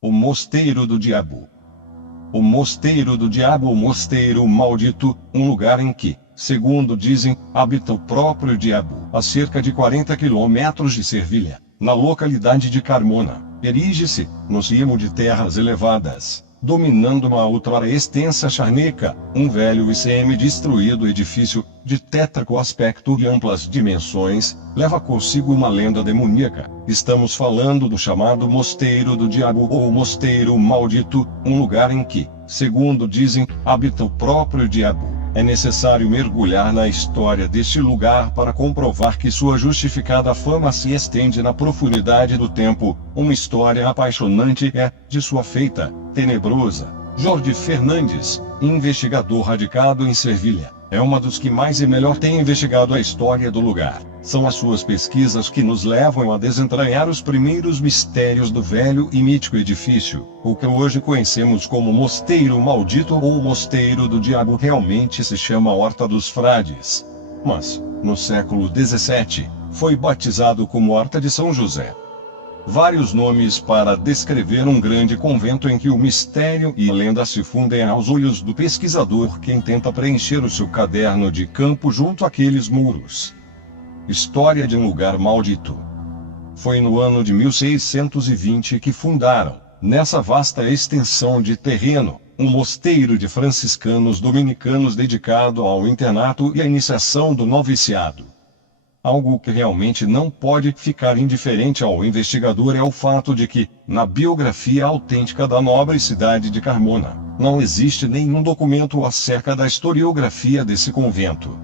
O Mosteiro do Diabo. O Mosteiro do Diabo, o Mosteiro Maldito, um lugar em que, segundo dizem, habita o próprio diabo, a cerca de 40 quilômetros de Servilha, na localidade de Carmona, erige-se, no cimo de terras elevadas, dominando uma outrora extensa charneca, um velho e semi-destruído edifício, de tétrico aspecto e amplas dimensões, leva consigo uma lenda demoníaca. Estamos falando do chamado Mosteiro do Diabo ou Mosteiro Maldito, um lugar em que, segundo dizem, habita o próprio diabo. É necessário mergulhar na história deste lugar para comprovar que sua justificada fama se estende na profundidade do tempo. Uma história apaixonante é, de sua feita, tenebrosa. Jorge Fernandes, investigador radicado em Servilha, é uma dos que mais e melhor tem investigado a história do lugar. São as suas pesquisas que nos levam a desentranhar os primeiros mistérios do velho e mítico edifício. O que hoje conhecemos como Mosteiro Maldito ou Mosteiro do Diabo realmente se chama Horta dos Frades. Mas, no século XVII, foi batizado como Horta de São José. Vários nomes para descrever um grande convento em que o mistério e a lenda se fundem aos olhos do pesquisador que tenta preencher o seu caderno de campo junto àqueles muros. História de um lugar maldito. Foi no ano de 1620 que fundaram, nessa vasta extensão de terreno, um mosteiro de franciscanos dominicanos dedicado ao internato e à iniciação do noviciado. Algo que realmente não pode ficar indiferente ao investigador é o fato de que, na biografia autêntica da nobre cidade de Carmona, não existe nenhum documento acerca da historiografia desse convento.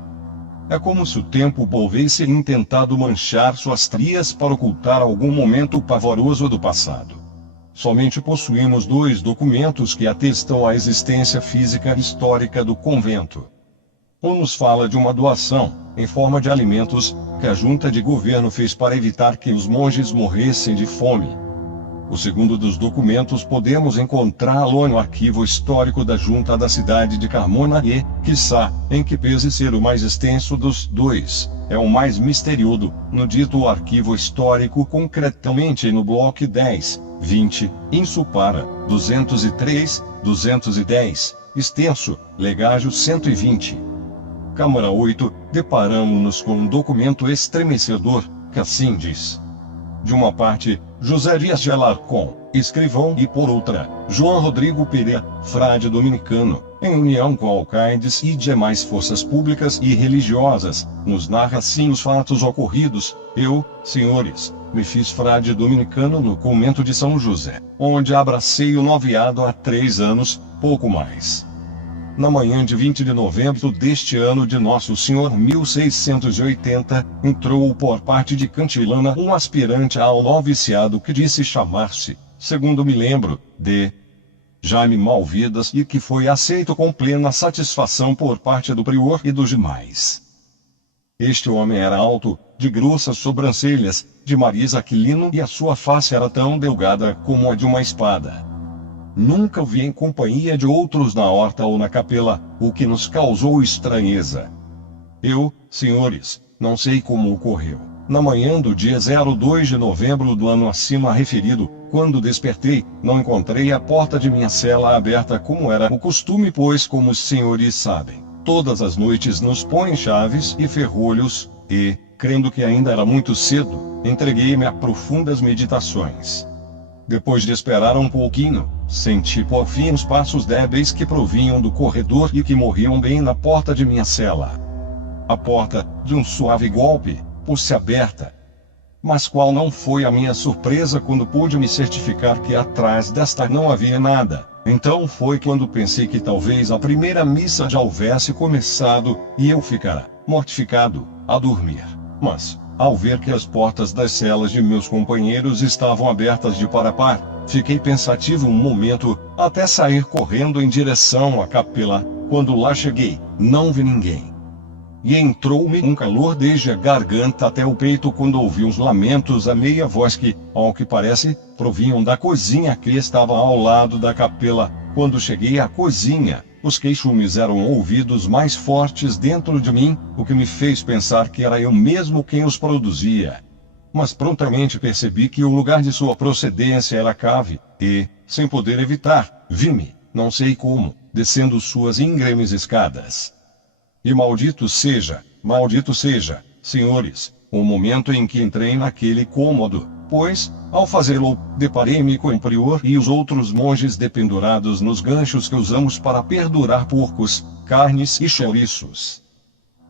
É como se o tempo houvesse intentado manchar suas trias para ocultar algum momento pavoroso do passado. Somente possuímos 2 documentos que atestam a existência física e histórica do convento. Um nos fala de uma doação, em forma de alimentos, que a junta de governo fez para evitar que os monges morressem de fome. O segundo dos documentos podemos encontrá-lo no arquivo histórico da junta da cidade de Carmona e, quiçá, em que pese ser o mais extenso dos 2, é o mais misterioso, no dito arquivo histórico concretamente no bloco 10, 20, insupara, 203, 210, extenso, legágio 120. Câmara 8, deparamos-nos com um documento estremecedor, que assim diz. De uma parte, José Dias de Alarcón, escrivão, e por outra, João Rodrigo Pereira, frade dominicano, em união com alcaides e demais forças públicas e religiosas, nos narra assim os fatos ocorridos. Eu, senhores, me fiz frade dominicano no convento de São José, onde abracei o noviado há 3 anos, pouco mais. Na manhã de 20 de novembro deste ano de Nosso Senhor 1680, entrou por parte de Cantilana um aspirante ao noviciado que disse chamar-se, segundo me lembro, de Jaime Malvidas e que foi aceito com plena satisfação por parte do prior e dos demais. Este homem era alto, de grossas sobrancelhas, de nariz aquilino e a sua face era tão delgada como a de uma espada. Nunca o vi em companhia de outros na horta ou na capela, o que nos causou estranheza. Eu, senhores, não sei como ocorreu. Na manhã do dia 02 de novembro do ano acima referido, quando despertei, não encontrei a porta de minha cela aberta como era o costume, pois, como os senhores sabem, todas as noites nos põem chaves e ferrolhos, e, crendo que ainda era muito cedo, entreguei-me a profundas meditações. Depois de esperar um pouquinho, senti por fim os passos débeis que provinham do corredor e que morriam bem na porta de minha cela. A porta, de um suave golpe, pôs-se aberta. Mas qual não foi a minha surpresa quando pude me certificar que atrás desta não havia nada. Então foi quando pensei que talvez a primeira missa já houvesse começado, e eu ficara, mortificado, a dormir. Mas, ao ver que as portas das celas de meus companheiros estavam abertas de par a par, fiquei pensativo um momento, até sair correndo em direção à capela. Quando lá cheguei, não vi ninguém. E entrou-me um calor desde a garganta até o peito quando ouvi uns lamentos a meia voz que, ao que parece, provinham da cozinha que estava ao lado da capela. Quando cheguei à cozinha, os queixumes eram ouvidos mais fortes dentro de mim, o que me fez pensar que era eu mesmo quem os produzia. Mas prontamente percebi que o lugar de sua procedência era a cave, e, sem poder evitar, vi-me, não sei como, descendo suas íngremes escadas. E maldito seja, senhores, o momento em que entrei naquele cômodo, pois, ao fazê-lo, deparei-me com o prior e os outros monges dependurados nos ganchos que usamos para perdurar porcos, carnes e chouriços.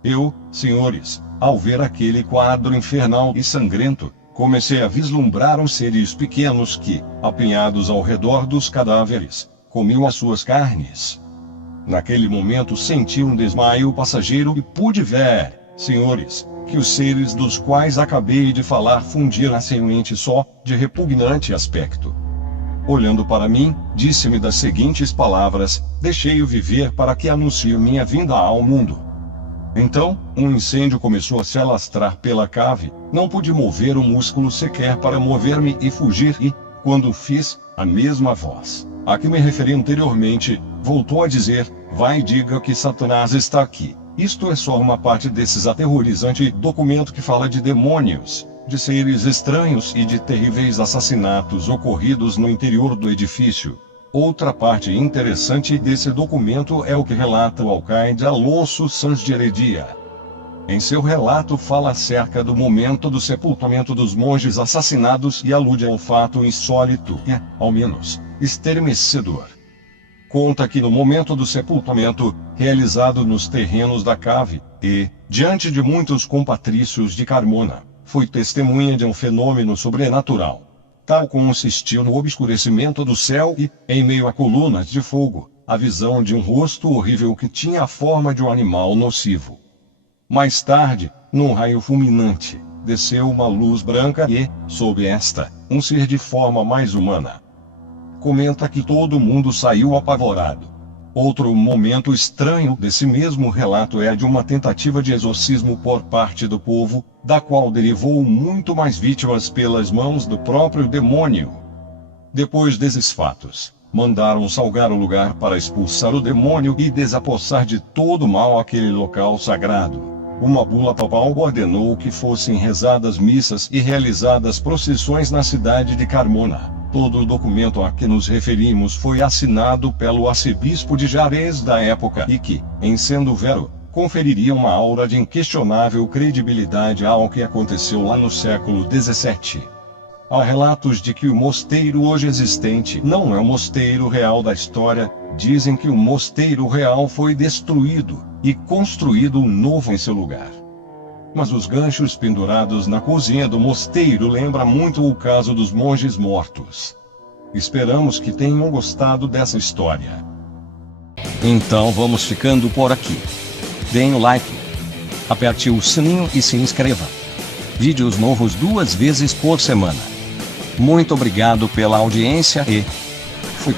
Eu, senhores, ao ver aquele quadro infernal e sangrento, comecei a vislumbrar uns seres pequenos que, apinhados ao redor dos cadáveres, comiam as suas carnes. Naquele momento senti um desmaio passageiro e pude ver, senhores, que os seres dos quais acabei de falar fundiram-se em um ente só, de repugnante aspecto. Olhando para mim, disse-me das seguintes palavras: deixei-o viver para que anuncie minha vinda ao mundo. Então, um incêndio começou a se alastrar pela cave, não pude mover um músculo sequer para mover-me e fugir e, quando fiz, a mesma voz, a que me referi anteriormente, voltou a dizer: vai e diga que Satanás está aqui. Isto é só uma parte desses aterrorizante documento que fala de demônios, de seres estranhos e de terríveis assassinatos ocorridos no interior do edifício. Outra parte interessante desse documento é o que relata o alcaide Alonso Sanz de Heredia. Em seu relato fala acerca do momento do sepultamento dos monges assassinados e alude a um fato insólito e, ao menos, estremecedor. Conta que no momento do sepultamento, realizado nos terrenos da cave, e, diante de muitos compatrícios de Carmona, foi testemunha de um fenômeno sobrenatural. Tal consistiu no obscurecimento do céu e, em meio a colunas de fogo, a visão de um rosto horrível que tinha a forma de um animal nocivo. Mais tarde, num raio fulminante, desceu uma luz branca e, sob esta, um ser de forma mais humana. Comenta que todo mundo saiu apavorado. Outro momento estranho desse mesmo relato é a de uma tentativa de exorcismo por parte do povo, da qual derivou muito mais vítimas pelas mãos do próprio demônio. Depois desses fatos, mandaram salgar o lugar para expulsar o demônio e desapossar de todo o mal aquele local sagrado. Uma bula papal ordenou que fossem rezadas missas e realizadas procissões na cidade de Carmona. Todo o documento a que nos referimos foi assinado pelo arcebispo de Jarez da época e que, em sendo vero, conferiria uma aura de inquestionável credibilidade ao que aconteceu lá no século XVII. Há relatos de que o mosteiro hoje existente não é o mosteiro real da história. Dizem que o mosteiro real foi destruído e construído um novo em seu lugar. Mas os ganchos pendurados na cozinha do mosteiro lembram muito o caso dos monges mortos. Esperamos que tenham gostado dessa história. Então vamos ficando por aqui. Deem o like, aperte o sininho e se inscreva. Vídeos novos 2 vezes por semana. Muito obrigado pela audiência e fui.